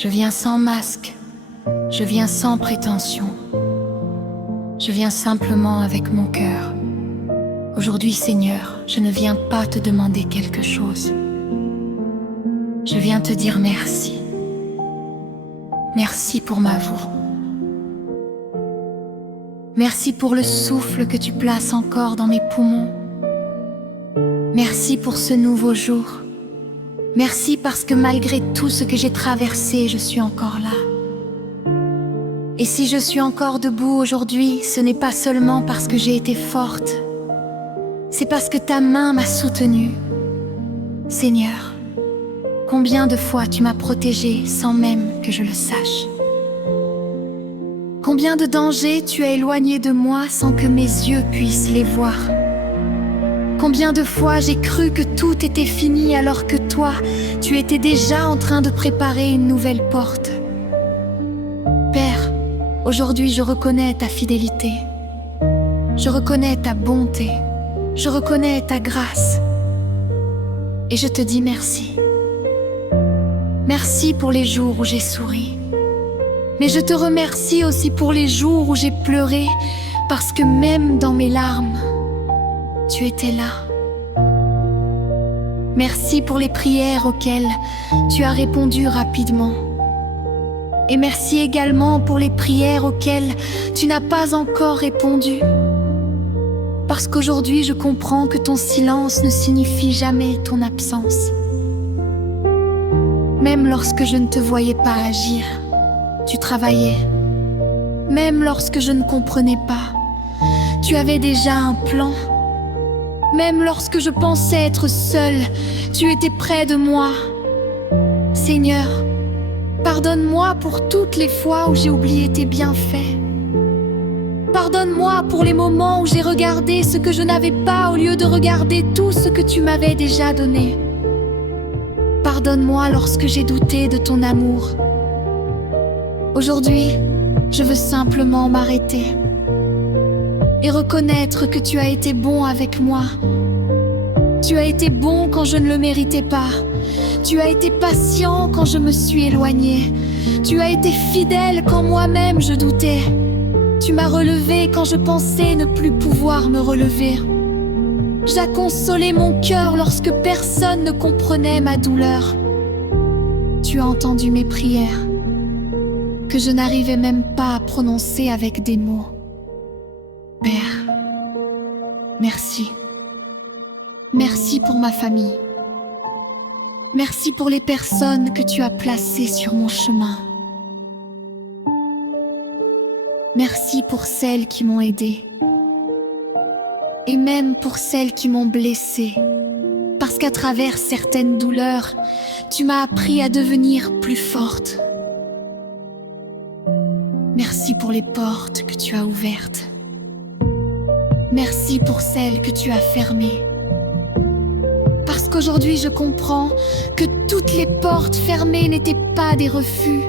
Je viens sans masque, je viens sans prétention. Je viens simplement avec mon cœur. Aujourd'hui, Seigneur, je ne viens pas te demander quelque chose. Je viens te dire merci. Merci pour ma vie. Merci pour le souffle que tu places encore dans mes poumons. Merci pour ce nouveau jour. Merci parce que malgré tout ce que j'ai traversé, je suis encore là. Et si je suis encore debout aujourd'hui, ce n'est pas seulement parce que j'ai été forte. C'est parce que ta main m'a soutenue. Seigneur, combien de fois tu m'as protégée sans même que je le sache? Combien de dangers tu as éloignés de moi sans que mes yeux puissent les voir? Combien de fois j'ai cru que tout était fini alors que toi, tu étais déjà en train de préparer une nouvelle porte? Père, aujourd'hui je reconnais ta fidélité. Je reconnais ta bonté. Je reconnais ta grâce. Et je te dis merci. Merci pour les jours où j'ai souri. Mais je te remercie aussi pour les jours où j'ai pleuré, parce que même dans mes larmes, tu étais là. Merci pour les prières auxquelles tu as répondu rapidement. Et merci également pour les prières auxquelles tu n'as pas encore répondu. Parce qu'aujourd'hui, je comprends que ton silence ne signifie jamais ton absence. Même lorsque je ne te voyais pas agir, tu travaillais. Même lorsque je ne comprenais pas, tu avais déjà un plan. Même lorsque je pensais être seule, tu étais près de moi. Seigneur, pardonne-moi pour toutes les fois où j'ai oublié tes bienfaits. Pardonne-moi pour les moments où j'ai regardé ce que je n'avais pas au lieu de regarder tout ce que tu m'avais déjà donné. Pardonne-moi lorsque j'ai douté de ton amour. Aujourd'hui, je veux simplement m'arrêter et reconnaître que tu as été bon avec moi. Tu as été bon quand je ne le méritais pas. Tu as été patient quand je me suis éloignée. Tu as été fidèle quand moi-même je doutais. Tu m'as relevé quand je pensais ne plus pouvoir me relever. J'as consolé mon cœur lorsque personne ne comprenait ma douleur. Tu as entendu mes prières, que je n'arrivais même pas à prononcer avec des mots. Père, merci. Merci pour ma famille. Merci pour les personnes que tu as placées sur mon chemin. Merci pour celles qui m'ont aidée. Et même pour celles qui m'ont blessée. Parce qu'à travers certaines douleurs, tu m'as appris à devenir plus forte. Merci pour les portes que tu as ouvertes. Merci pour celles que tu as fermées. Parce qu'aujourd'hui je comprends que toutes les portes fermées n'étaient pas des refus.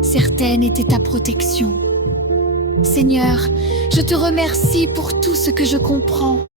Certaines étaient ta protection. Seigneur, je te remercie pour tout ce que je comprends.